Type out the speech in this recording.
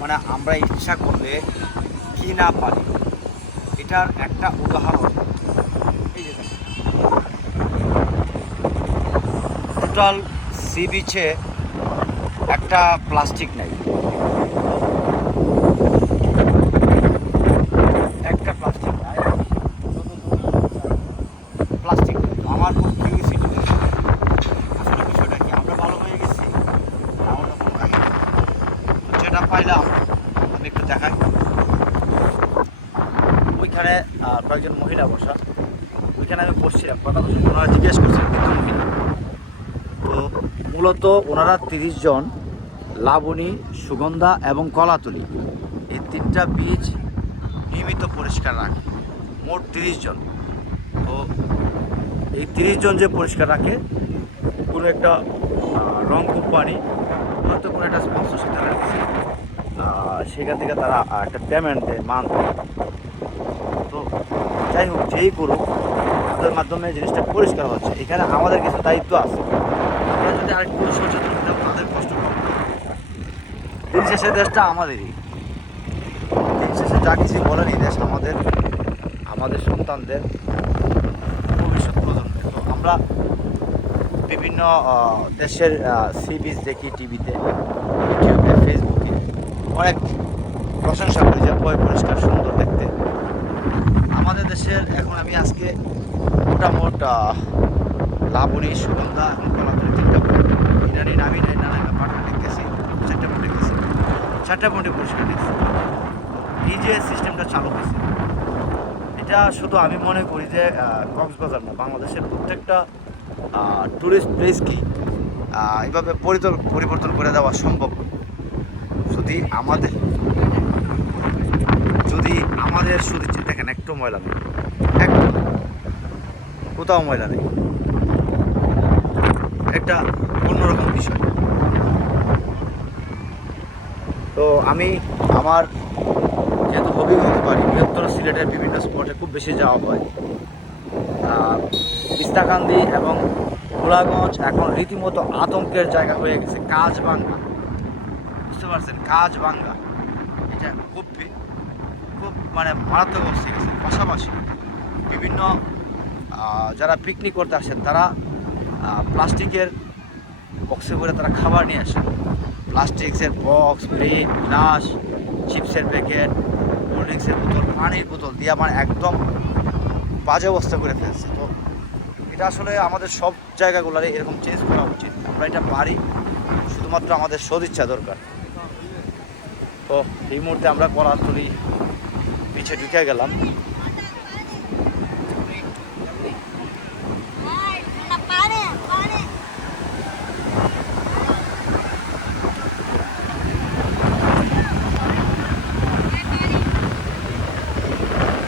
মানে আমরা ইচ্ছা করলে কি না পারি, এটার একটা উদাহরণ। এই যে টোটাল সি বিচে একটা প্লাস্টিক নেই। একটা প্লাস্টিক নাই। প্লাস্টিক আমার খুব কিউরিসিটি আসলে বিষয়টা কি আমরা ভালো হয়ে গেছি না অন্য কোনো কাহিনী তো যেটা পাইলাম, আমি একটু দেখাই। ওইখানে কয়েকজন মহিলা বসা। ওইখানে আমি বসছিলাম, কথা বলছি, ওনারা জিজ্ঞেস করছিলেন কিন্তু মহিলা? তো মূলত ওনারা তিরিশ জন লাবণী, সুগন্ধা এবং কলাতুলি। এই তিনটা বীজ নিয়মিত পরিষ্কার রাখে, মোট তিরিশ জন। তো এই তিরিশ জন যে পরিষ্কার রাখে, কোনো একটা রং কোম্পানি হয়তো কোনো একটা স্পন্সরশিপ তারা সেখান থেকে তারা একটা পেমেন্ট দেয় মান তো যাই হোক, যেই করুক, তাদের মাধ্যমে জিনিসটা পরিষ্কার হচ্ছে। এখানে আমাদের কিছু দায়িত্ব আছে। আমরা যদি আরেকটু সচেতন তাদের কষ্ট দিন শেষে দেশটা আমাদেরই। দিন শেষে যা কিছু বলেন এই দেশ আমাদের আমাদের সন্তানদের, ভবিষ্যৎ প্রজন্মের। তো আমরা বিভিন্ন দেশের সি বিচ দেখি টিভিতে, ইউটিউবে। অনেক প্রশংসা করি যে পরিষ্কার সুন্দর দেখতে। আমাদের দেশের এখন আমি আজকে মোটামোট লাবণী, সুগন্ধা এবং কলাতলি তিনটা ইনানি নামি নাই নানা পাঠানে গেছি চারটা পয়েন্টে গেছি চারটা পয়েন্টে পরিষ্কার গেছি এই যে সিস্টেমটা চালু হয়েছে, এটা শুধু আমি মনে করি যে কক্সবাজার না, বাংলাদেশের প্রত্যেকটা ট্যুরিস্ট প্লেস কি পরিতল- পরিবর্তন করে দেওয়া সম্ভব। যদি আমাদের যদি আমাদের শুধু দেখেন একটু ময়লা নেই। একটু। কোথাও ময়লা নেই। একটা অন্যরকম বিষয়। তো আমি আমার যেহেতু হবি হতে পারি বৃহত্তর সিলেটের বিভিন্ন স্পটে খুব বেশি যাওয়া হয়। আহ, বিস্তাকান্দি এবং গোলাগঞ্জ এখন রীতিমতো আতঙ্কের জায়গা হয়ে গেছে। কাজ বাঙ্গা বুঝতে পারছেন, কাজ বাঙ্গা। এটা খুব খুব মানে মারাত্মক অবস্থা গেছে পাশাপাশি বিভিন্ন যারা পিকনিক করতে আসেন, তারা প্লাস্টিকের বক্সে করে তারা খাবার নিয়ে আসেন। প্লাস্টিক্সের বক্স প্লেট গ্লাস চিপসের প্যাকেট কোল্ড ড্রিঙ্কসের বোতল, পানির বোতল দিয়ে আমার একদম বাজে অবস্থা করে ফেলছে। তো এটা আসলে আমাদের সব জায়গাগুলোরে এরকম চেঞ্জ করা উচিত। আমরা এটা পারি। শুধুমাত্র আমাদের সদিচ্ছা দরকার। তো এই মুহূর্তে আমরা কলাতলি পিছিয়ে ঢুকে গেলাম।